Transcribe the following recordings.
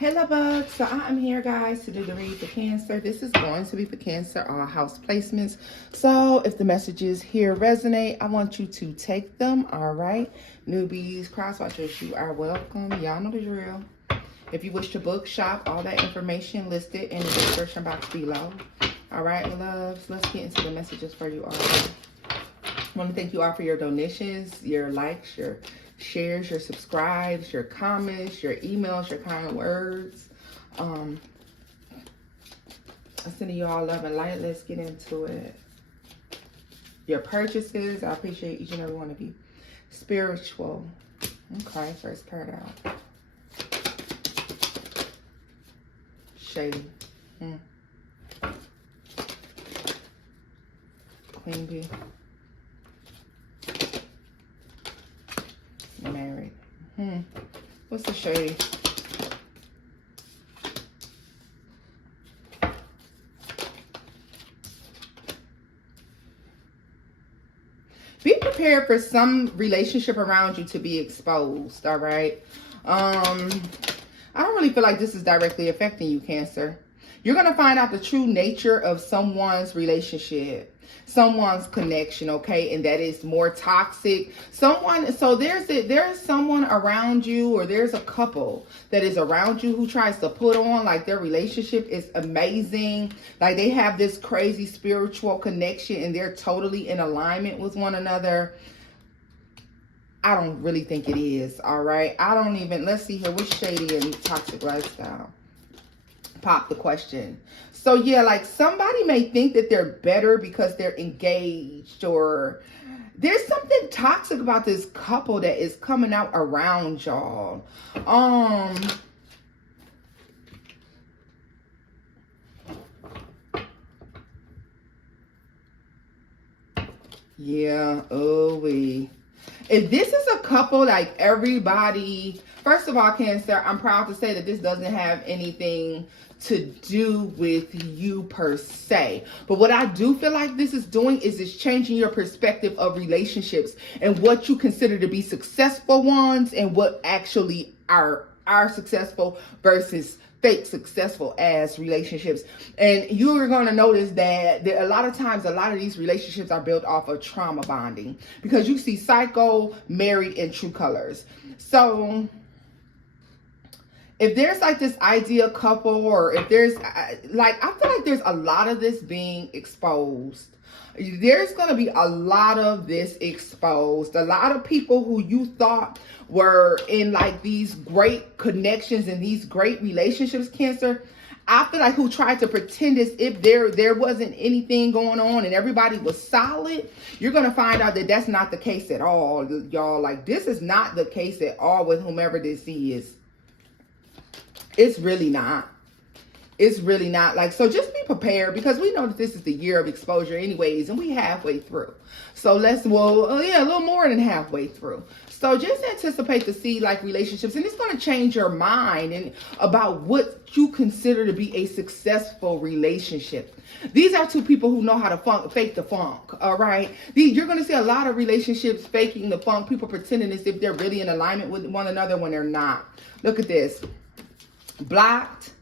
Hello bugs, so I am here guys to do the read for Cancer. This is going to be for Cancer, all house placements. So if the messages here resonate, I want you to take them. All right, newbies, cross watchers, you are welcome. Y'all know the drill. If you wish to book, shop, all that information listed in the description box below. All right, loves, let's get into the messages for you all. I want to thank you all for your donations, your likes, your shares, your subscribes, your comments, your emails, your kind words. I'm sending you all love and light. Let's get into it. Your purchases, I appreciate each and every one of you. Spiritual. Okay, first card out. Shady. Queen bee. Married. What's the shade? Be prepared for some relationship around you to be exposed, all right? I don't really feel like this is directly affecting you, Cancer. You're going to find out the true nature of someone's relationship, someone's connection, okay? And that is more toxic. So there's someone around you, or there's a couple that is around you who tries to put on like their relationship is amazing. Like they have this crazy spiritual connection and they're totally in alignment with one another. I don't really think it is, all right? Let's see here. What's shady and toxic lifestyle? Pop the question. So yeah, like somebody may think that they're better because they're engaged, or there's something toxic about this couple that is coming out around y'all. Yeah, if this is a couple, like everybody, first of all, Cancer, I'm proud to say that this doesn't have anything to do with you per se. But what I do feel like this is doing is it's changing your perspective of relationships and what you consider to be successful ones and what actually are successful versus fake successful as relationships. And you're going to notice that a lot of times, a lot of these relationships are built off of trauma bonding, because you see psycho, married, and true colors. So if there's like this ideal couple, or if there's like, I feel like there's a lot of this being exposed. There's going to be a lot of this exposed. A lot of people who you thought were in like these great connections and these great relationships, Cancer, I feel like who tried to pretend as if there wasn't anything going on and everybody was solid. You're going to find out that that's not the case at all, y'all. Like this is not the case at all with whomever this is. It's really not. It's really not. Like, so just be prepared, because we know that this is the year of exposure anyways, and we halfway through. So a little more than halfway through. So just anticipate to see like relationships, and it's going to change your mind and about what you consider to be a successful relationship. These are two people who know how to fake the funk, all right? You're going to see a lot of relationships faking the funk, people pretending as if they're really in alignment with one another when they're not. Look at this. Blocked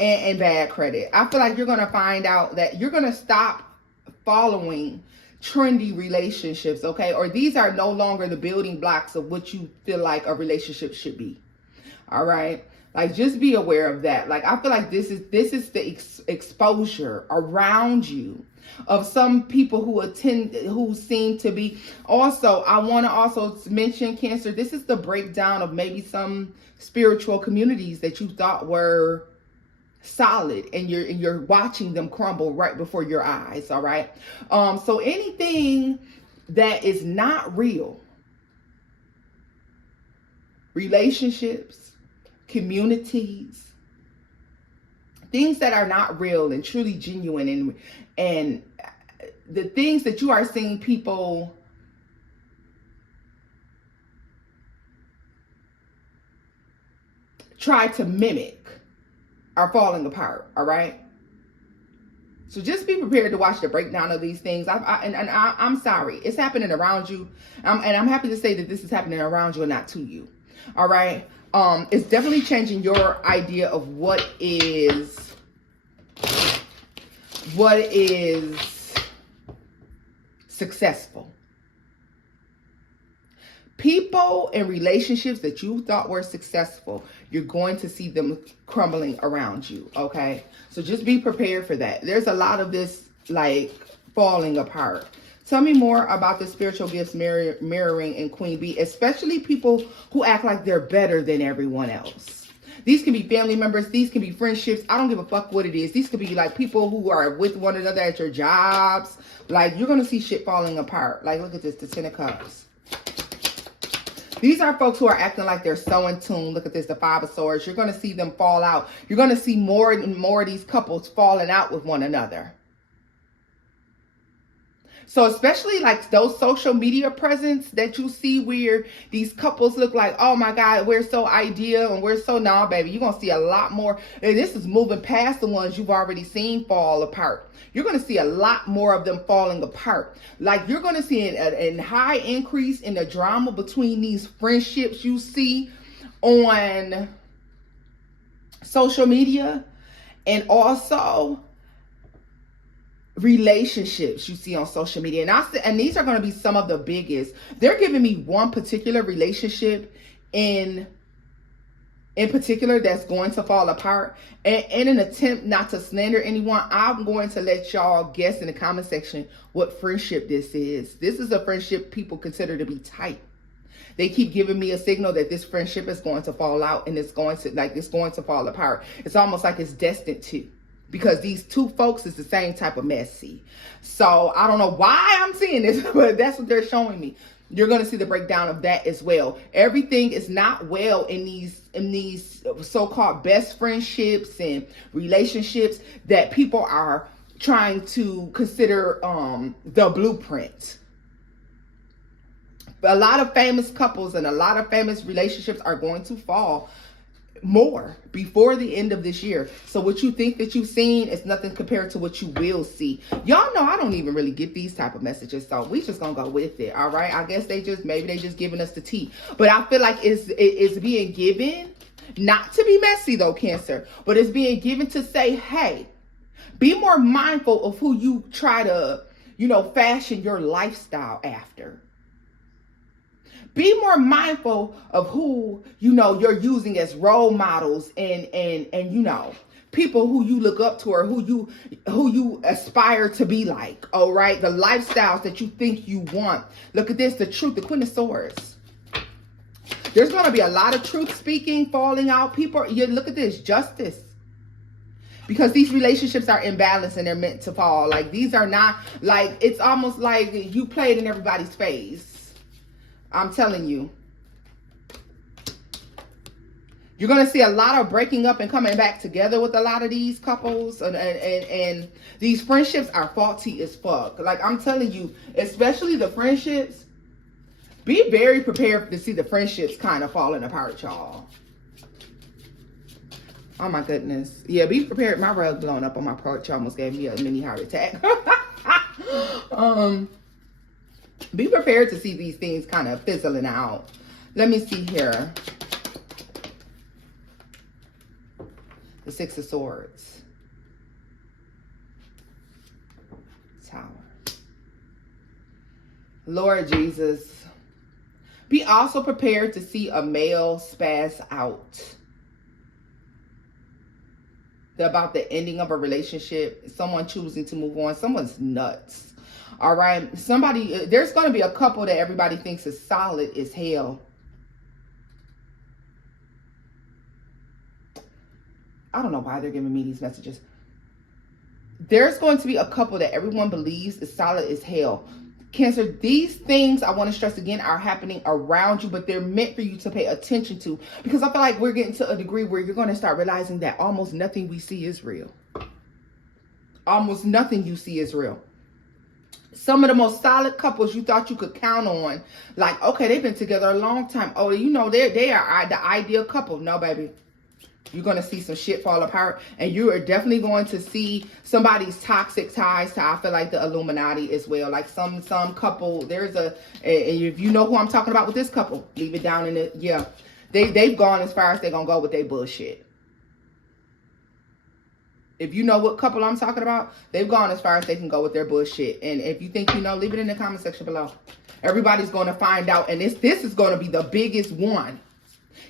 and bad credit. I feel like you're going to find out that you're going to stop following trendy relationships, okay? Or these are no longer the building blocks of what you feel like a relationship should be. All right? Like, just be aware of that. Like, I feel like this is the exposure around you of some people who seem to be. Also, I want to also mention, Cancer, this is the breakdown of maybe some spiritual communities that you thought were solid, and you're watching them crumble right before your eyes. All right. So anything that is not real, relationships, communities, things that are not real and truly genuine, and the things that you are seeing people try to mimic are falling apart, all right? So just be prepared to watch the breakdown of these things. I'm sorry, it's happening around you. And I'm happy to say that this is happening around you and not to you, all right? It's definitely changing your idea of what is successful. People in relationships that you thought were successful, you're going to see them crumbling around you, okay? So just be prepared for that. There's a lot of this, like, falling apart. Tell me more about the spiritual gifts mirroring in Queen Bee, especially people who act like they're better than everyone else. These can be family members. These can be friendships. I don't give a fuck what it is. These could be like people who are with one another at your jobs. Like, you're going to see shit falling apart. Like, look at this, the 10 of Cups. These are folks who are acting like they're so in tune. Look at this, the 5 of Swords. You're going to see them fall out. You're going to see more and more of these couples falling out with one another. So especially like those social media presence that you see where these couples look like, oh my God, we're so ideal and we're so, nah, baby, you're going to see a lot more. And this is moving past the ones you've already seen fall apart. You're going to see a lot more of them falling apart. Like, you're going to see a high increase in the drama between these friendships you see on social media, and also relationships you see on social media. And these are going to be some of the biggest. They're giving me one particular relationship in particular that's going to fall apart. And in an attempt not to slander anyone, I'm going to let y'all guess in the comment section what friendship this is. This is a friendship people consider to be tight. They keep giving me a signal that this friendship is going to fall out, and it's going to fall apart. It's almost like it's destined to, because these two folks is the same type of messy. So I don't know why I'm seeing this, but that's what they're showing me. You're going to see the breakdown of that as well. Everything is not well in these so-called best friendships and relationships that people are trying to consider the blueprint. A lot of famous couples and a lot of famous relationships are going to fall more before the end of this year. So what you think that you've seen is nothing compared to what you will see. Y'all know I don't even really get these type of messages, so we just gonna go with it. All right, I guess maybe they just giving us the tea, but I feel like it's being given not to be messy though, Cancer, but it's being given to say, hey, be more mindful of who you try to, fashion your lifestyle after. Be more mindful of who, you're using as role models and people who you look up to or who you aspire to be like. All right. The lifestyles that you think you want. Look at this. The truth, the Queen of Swords. There's going to be a lot of truth speaking, falling out. Look at this. Justice. Because these relationships are imbalanced and they're meant to fall. Like, these are not, like, it's almost like you played in everybody's face. I'm telling you. You're going to see a lot of breaking up and coming back together with a lot of these couples. And these friendships are faulty as fuck. Like, I'm telling you, especially the friendships, be very prepared to see the friendships kind of falling apart, y'all. Oh, my goodness. Yeah, be prepared. My rug blown up on my porch almost gave me a mini heart attack. Be prepared to see these things kind of fizzling out. Let me see here. The 6 of Swords. Tower. Lord Jesus. Be also prepared to see a male spaz out. About the ending of a relationship. Someone choosing to move on. Someone's nuts. All right. There's going to be a couple that everybody thinks is solid as hell. I don't know why they're giving me these messages. There's going to be a couple that everyone believes is solid as hell. Cancer, these things, I want to stress again, are happening around you, but they're meant for you to pay attention to. Because I feel like we're getting to a degree where you're going to start realizing that almost nothing we see is real. Almost nothing you see is real. Some of the most solid couples you thought you could count on, like, okay, they've been together a long time. Oh, they are the ideal couple. No, baby. You're going to see some shit fall apart. And you are definitely going to see somebody's toxic ties to, I feel like, the Illuminati as well. Like some couple, if you know who I'm talking about with this couple, leave it down in the, yeah. They've gone as far as they're going to go with their bullshit. If you know what couple I'm talking about, they've gone as far as they can go with their bullshit. And if you think you know, leave it in the comment section below. Everybody's going to find out. And this is going to be the biggest one.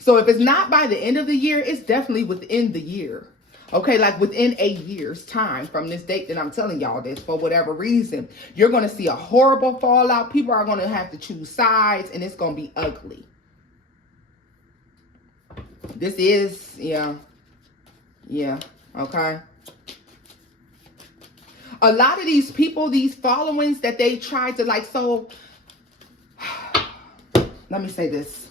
So if it's not by the end of the year, it's definitely within the year. Okay, like within a year's time from this date that I'm telling y'all this, for whatever reason, you're going to see a horrible fallout. People are going to have to choose sides, and it's going to be ugly. This is, yeah, okay. A lot of these people, these followings that they try to like, so let me say this.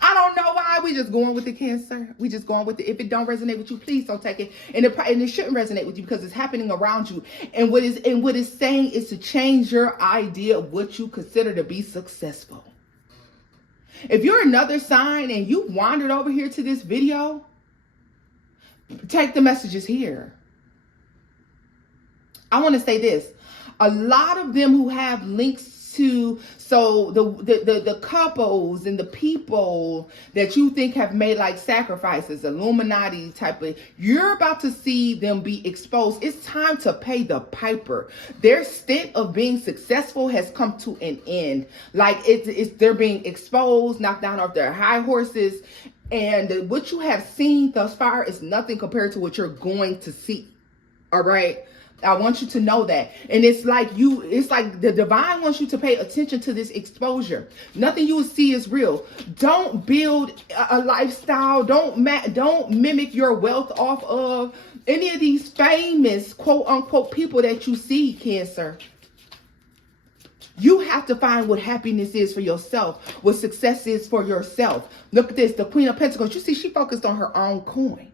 I don't know why we just going with the Cancer. We just going with it. If it don't resonate with you, please don't take it. And it shouldn't resonate with you because it's happening around you. And what it's saying is to change your idea of what you consider to be successful. If you're another sign and you wandered over here to this video, take the messages here. I want to say this. A lot of them who have links to, so the couples and the people that you think have made like sacrifices, Illuminati type of, you're about to see them be exposed. It's time to pay the piper. Their stint of being successful has come to an end. Like they're being exposed, knocked down off their high horses. And what you have seen thus far is nothing compared to what you're going to see. All right. I want you to know that. And it's like the divine wants you to pay attention to this exposure. Nothing you will see is real. Don't build a lifestyle. Don't mimic your wealth off of any of these famous quote unquote people that you see, Cancer. You have to find what happiness is for yourself, what success is for yourself. Look at this, the Queen of Pentacles. You see, she focused on her own coin.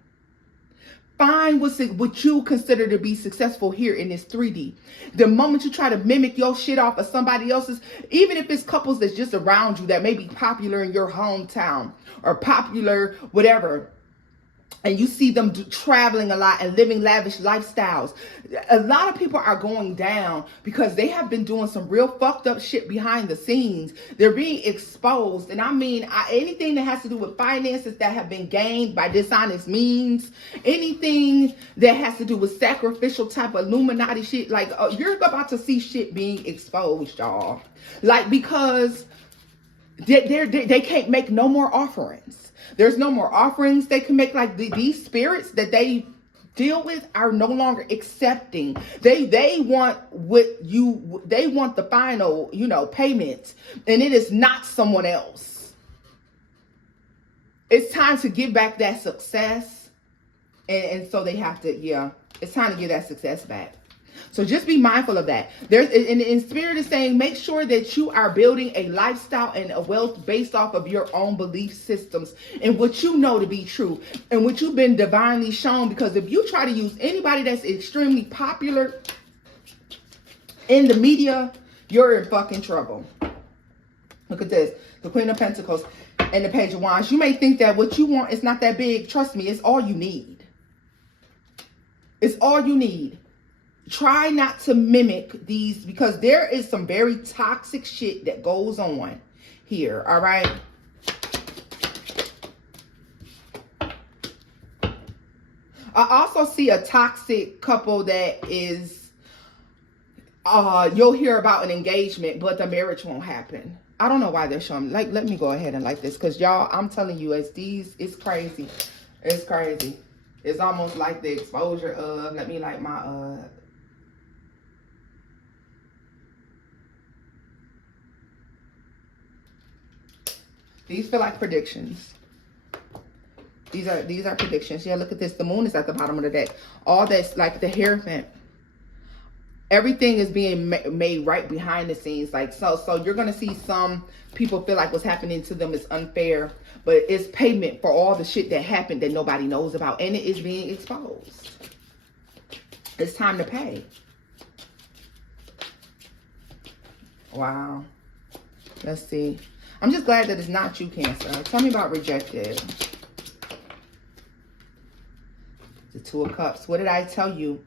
Find what you consider to be successful here in this 3D. The moment you try to mimic your shit off of somebody else's, even if it's couples that's just around you that may be popular in your hometown or popular whatever, and you see them traveling a lot and living lavish lifestyles, a lot of people are going down because they have been doing some real fucked up shit behind the scenes. They're being exposed. And I mean, anything that has to do with finances that have been gained by dishonest means, anything that has to do with sacrificial type of Illuminati shit, like you're about to see shit being exposed, y'all. Like, because they can't make no more offerings. There's no more offerings they can make. Like these spirits that they deal with are no longer accepting. They want they want the final, payment, and it is not someone else. It's time to give back that success. And so they have to, it's time to give that success back. So just be mindful of that. And Spirit is saying, make sure that you are building a lifestyle and a wealth based off of your own belief systems and what you know to be true and what you've been divinely shown. Because if you try to use anybody that's extremely popular in the media, you're in fucking trouble. Look at this. The Queen of Pentacles and the Page of Wands. You may think that what you want is not that big. Trust me, it's all you need. It's all you need. Try not to mimic these, because there is some very toxic shit that goes on here. All right. I also see a toxic couple that is, you'll hear about an engagement, but the marriage won't happen. I don't know why they're showing. Like, let me go ahead and like this, because y'all, I'm telling you, it's crazy. It's crazy. It's almost like the exposure of, let me like my, these feel like predictions. These are predictions. Yeah, look at this. The moon is at the bottom of the deck. All that's like the Hierophant. Everything is being made right behind the scenes. Like, so you're going to see some people feel like what's happening to them is unfair, but it's payment for all the shit that happened that nobody knows about. And it is being exposed. It's time to pay. Wow. Let's see. I'm just glad that it's not you, Cancer. Tell me about rejected. The Two of Cups. What did I tell you?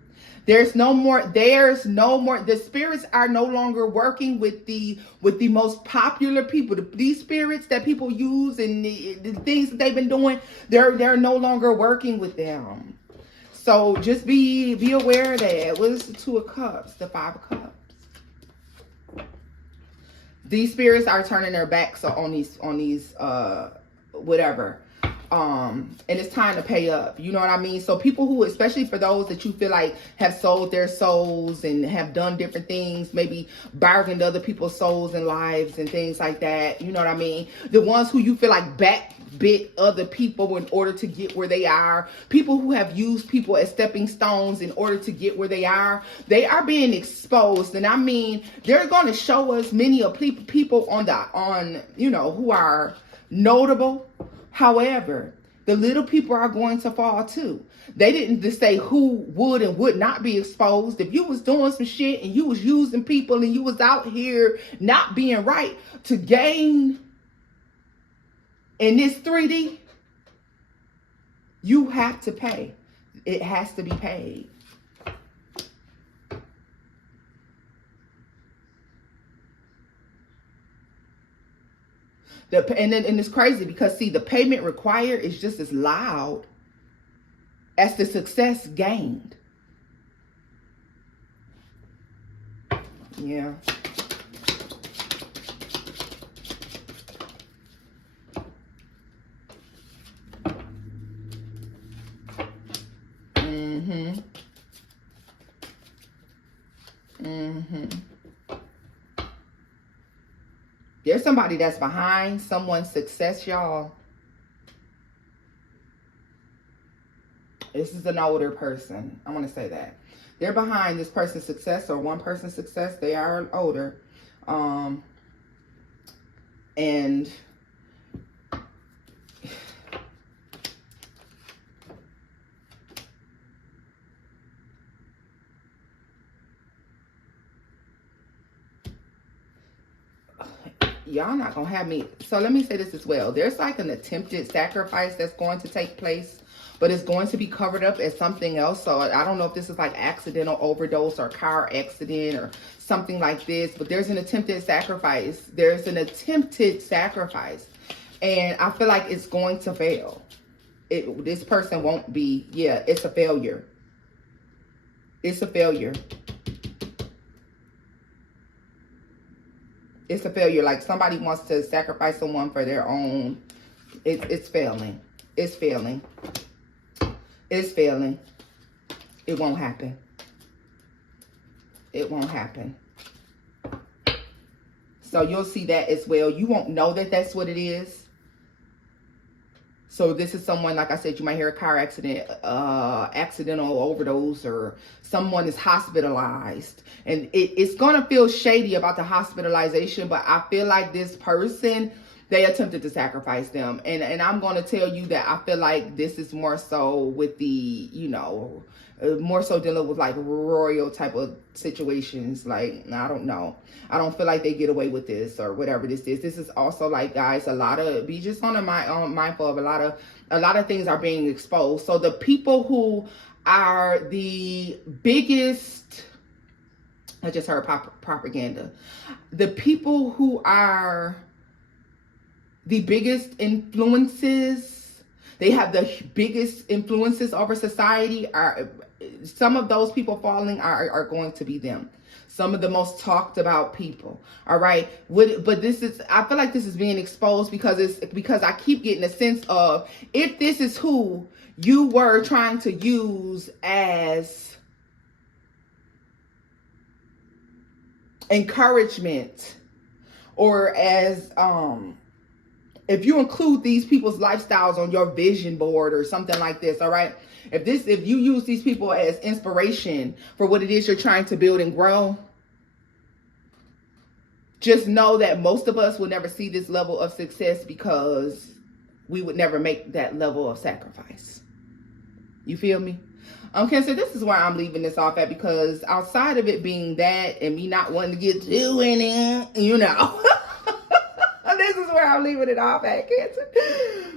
There's no more, the spirits are no longer working with the most popular people. These spirits that people use and the things that they've been doing, they're no longer working with them. So just be aware of that. What is the Two of Cups? The Five of Cups. These spirits are turning their backs on these whatever. And it's time to pay up. You know what I mean? So people who, especially for those that you feel like have sold their souls and have done different things, maybe bargained other people's souls and lives and things like that. You know what I mean? The ones who you feel like backbit other people in order to get where they are. People who have used people as stepping stones in order to get where they are being exposed. And I mean, they're going to show us many of people on you know, who are notable. However, the little people are going to fall too. They didn't just say who would and would not be exposed. If you was doing some shit and you was using people and you was out here not being right to gain in this 3D, you have to pay. It has to be paid. And it's crazy because, see, the payment required is just as loud as the success gained. Yeah. Mm-hmm. Mm-hmm. There's somebody that's behind someone's success, y'all. This is an older person. I want to say that. They're behind this person's success or one person's success. They are older. And y'all not gonna have me. So let me say this as well. There's like an attempted sacrifice that's going to take place, but it's going to be covered up as something else. So I don't know if this is like accidental overdose or car accident or something like this, but there's an attempted sacrifice. There's an attempted sacrifice, and I feel like it's going to fail. This person won't be. Yeah, it's a failure. It's a failure. It's a failure. Like somebody wants to sacrifice someone for their own. It's failing. It's failing. It's failing. It won't happen. It won't happen. So you'll see that as well. You won't know that that's what it is. So this is someone, like I said, you might hear a car accident, accidental overdose, or someone is hospitalized. And it's going to feel shady about the hospitalization, but I feel like this person, they attempted to sacrifice them. And I'm going to tell you that I feel like this is more so with the, you know, more so dealing with like royal type of situations. Like, I don't know. I don't feel like they get away with this or whatever this is. This is also like, guys, a lot of, be just on mindful of a lot of things are being exposed. So the people who are the biggest, I just heard propaganda. The people who are the biggest influences, they have the biggest influences over society, are some of those people falling are going to be them. Some of the most talked about people. All right. But this is, I feel like this is being exposed because I keep getting a sense of, if this is who you were trying to use as encouragement, or as if you include these people's lifestyles on your vision board or something like this, all right? If you use these people as inspiration for what it is you're trying to build and grow, just know that most of us will never see this level of success because we would never make that level of sacrifice. You feel me? Okay, so this is where I'm leaving this off at, because outside of it being that and me not wanting to get too in it, you know, this is where I'm leaving it off at, Cancer.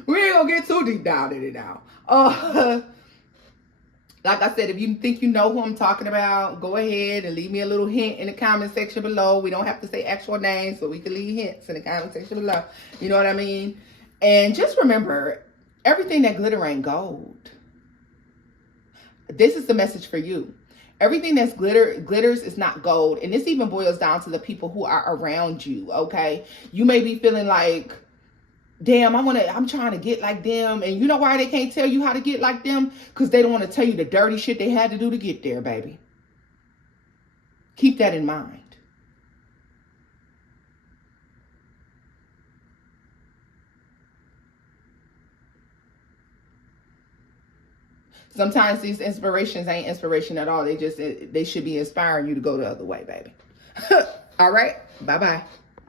We ain't gonna get too deep down in it now. Like I said, if you think you know who I'm talking about, go ahead and leave me a little hint in the comment section below. We don't have to say actual names, but we can leave hints in the comment section below. You know what I mean? And just remember, everything that glitter ain't gold. This is the message for you. Everything that's glitters is not gold. And this even boils down to the people who are around you, okay? You may be feeling like, damn, I'm trying to get like them. And you know why they can't tell you how to get like them? Because they don't want to tell you the dirty shit they had to do to get there, baby. Keep that in mind. Sometimes these inspirations ain't inspiration at all. They should be inspiring you to go the other way, baby. All right. Bye-bye.